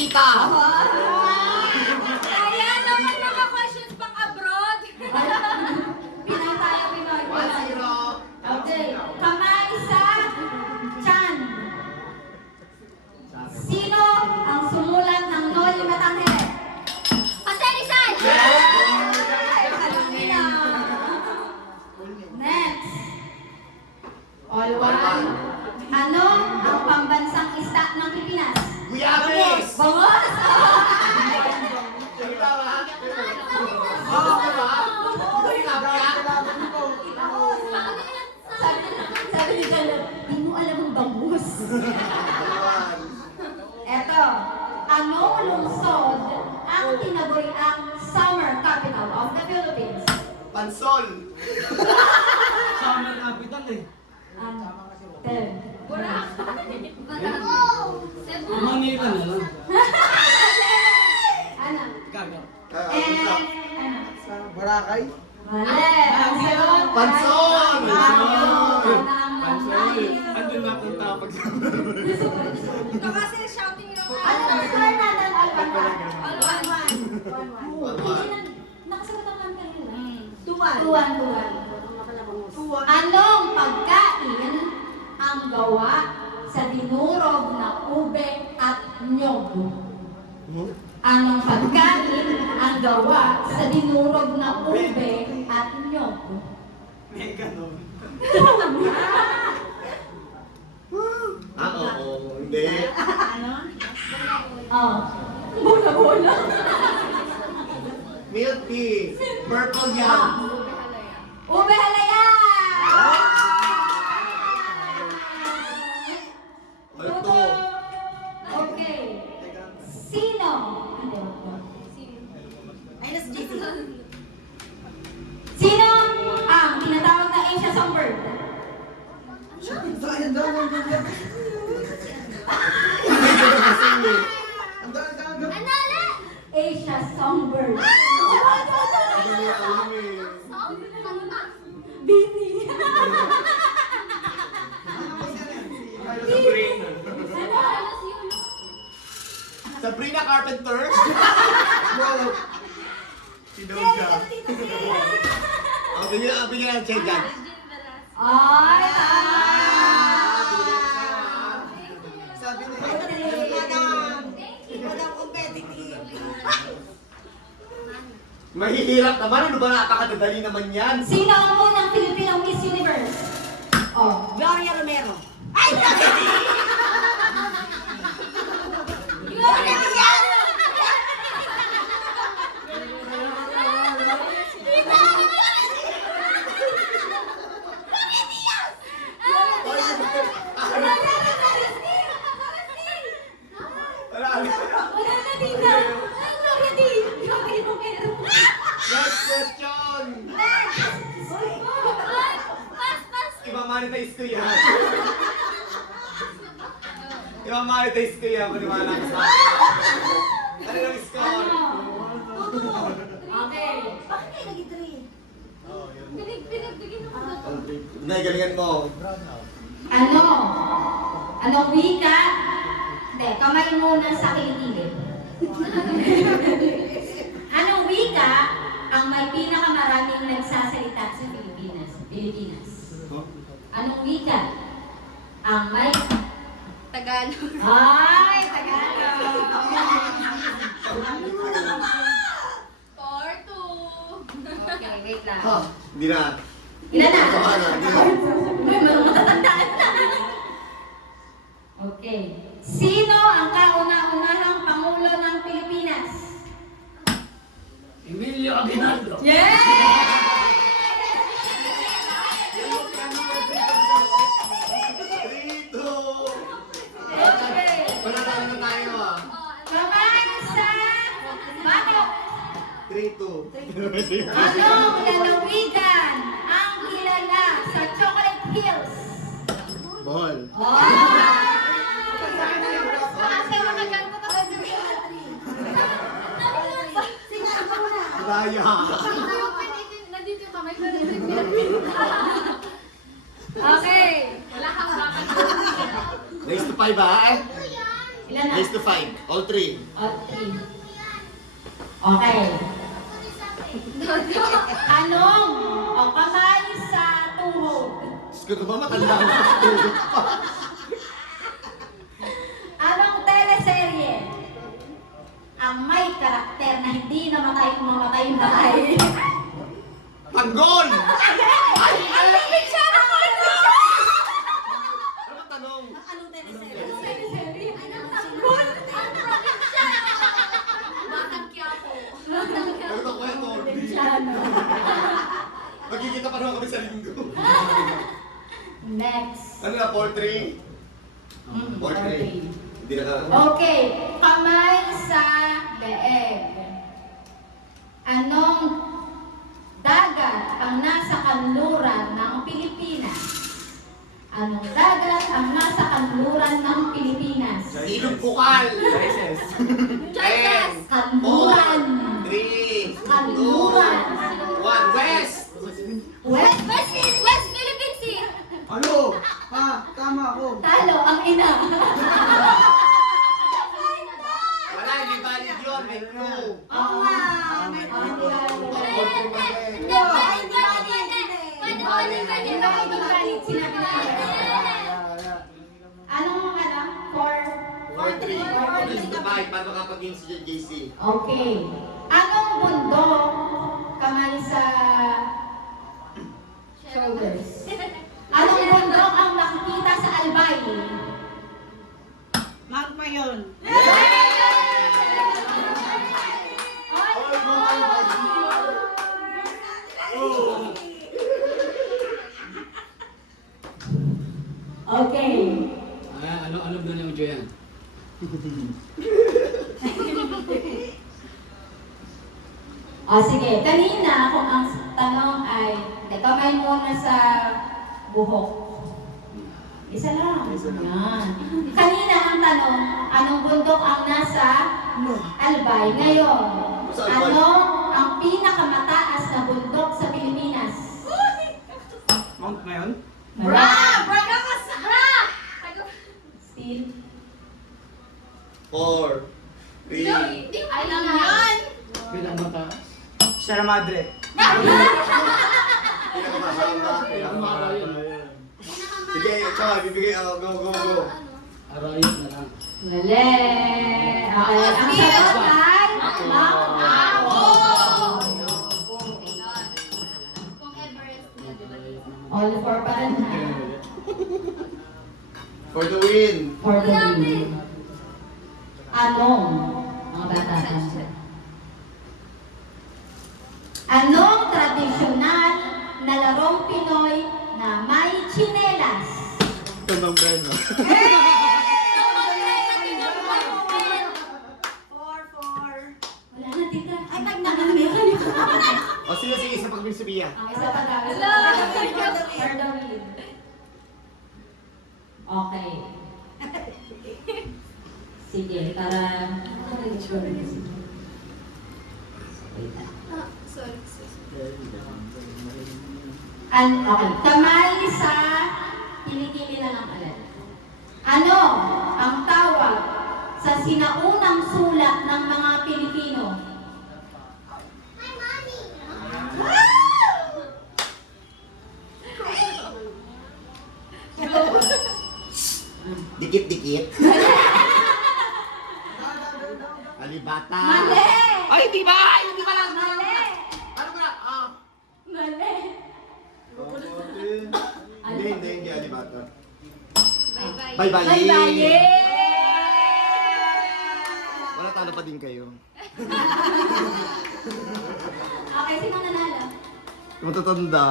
kita. Kaya naman mga questions pang abroad. Pinoy tayo, Pinoy. 1-0. Okay. Kamay sa tiyan. Sino ang sumulat ng Noli Me Tangere? Jose Rizal! Alam nila. Next. All one. Ano ang pambansang isda ng Pilipinas? Guyabis. Bangos! Salita ba? Oo, diba? Tilapia. Sabi ni Jalot, di mo alam ang bangus. Eto, anong lungsod ang tinaguriang summer capital of the Philippines? Pansol. Summer capital eh. 10. Cebu! Manila na lang. Ano? Gaga. And, ano? Boracay? Mali. Ang sagot ay Pansol! Pansol! Andun na punta pag Ito kasi shouting yung Ano ang score natin, Alpan? All one. Hindi na, nakasagot ang kanta yun. Tuwan. Tuwan. Anong pagkain ang gawa sa dinurog na ube at nyog? Anong pagkain ang gawa sa dinurog na ube at nyog? Mega no. Oo. Hindi. Oh. Bola-bola. Milk tea. Purple yam. Ube halaya! Ito. Okay. Sino? Sino ang tinatawag na Asia Songbird? Anala! Asia Songbird. Hindi mo alam eh. Bini. Sabrina Carpenter. Bro. Si Doja. Ang bigyan ng check dyan. Ay, tama. Sabi ni Mahihirap naman. Ano ba napakadadali naman yan? Sino ang unang Filipino Miss Universe? Oh. Gloria Romero. Wala. Wala na dito. Ang Gloria D. Gloria Romero. Next question. I-monetize ko yan. I-monetize ko yan. Maniwala ka sa akin. Ano yung score? Okay. Pinagbigyan ako na to. Nagalingan mo. Ano? Anong wika? Hindi, kamay muna sa kilikili. Anong wika ang may pinakamaraming nagsasalita sa Pilipinas? Anong wika ang may... Tagalog. Ay, Tagalog! 4-2. Okay, wait lang. Ha, hindi na. Ilan na? Hindi na. May mga matatandaan na. Okay. Sino ang kauna-unahang Pangulo ng Pilipinas? Emilio Aguinaldo. Yeah! Dito. Okay. Panatalo na tayo ah. Kamay sa batok. 3-2. Anong lalawigan ang kilala sa Chocolate Hills? Ball. Kasi makaganto ka sa Raya. Nandito yung kamay ko. Okay. Wala kang bakit. Race to 5 ha? Ilan na? Raise to 5. All 3. All three. Okay. Anong o kamay sa tuhod? Diyos ko ba matanda mo sa tulog pa? Anong teleserye ang may karakter na hindi mamatay? Tanggol! Ay! Ano tanong? Anong teleserye? Anong tanggol? Batang Quiapo. Ano to kwento? Probinsyano. Magkikita pa naman kami sa linggo. Next. Ano na, 4-3? 4-3. Hindi na ka. Okay, kamay sa leeg. Anong dagat ang nasa kanluran ng Pilipinas? Anong dagat ang nasa kanluran ng Pilipinas? Ilog Bukal! Choices. Choices! Kanluran! 3, 2, 1, Kanluran! West! West! West Philippine Sea. Ano? Ha? Tama ako. Talo ang ina! Wala, hindi valid yun. May clue. Oo nga! May Anong ano? 4-3. Raise to 5. Paano makapag-game si JC? Okay. Anong bundok kamay sa shoulders? Anong bundok ang nakikita sa Albay? Mark pa yun. Okay. Ano ba yung Joyan? O sige, kanina kung ang tanong ay, kamay muna sa buhok. Isa lang. Yan. Kanina ang tanong, anong bundok ang nasa Albay? Ngayon, Sa Albay? ano ang pinakamataas na bundok sa Pilipinas? Mount na yun? Bra! Still. 4, 3, Alam yan. Bilang mataas? Sierra Madre. Pinakamahaba. Sige, ikaw, bibigay ako. Go. Arayot na lang. Mali. Okay, ang sagot ay Mount Apo. Kung Everest na, di ba? All four pa rin ha. For the win. For the win. Anong, mga bata anong tradisyonal na larong Pinoy na may tsinelas? Tanong Breno. Wala na, tita. Ay, O sige, isa pag Sabiya. ang isa pa daw. For the win. Okay. Sige, para... Sorry. Okay, kamay sa kilikili na lang ulit. Ano ang tawag sa sinaunang sulat ng mga Pilipino? Dikit-dikit. Alibata. Mali! Ay, di ba? Hindi ba lang? Mali! Ano ba? Mali! Hindi, alibata. Bye-bye. Bye-bye. Bye-bye! Wala, talo pa din kayo. Okay, sino nanalo? Matatanda.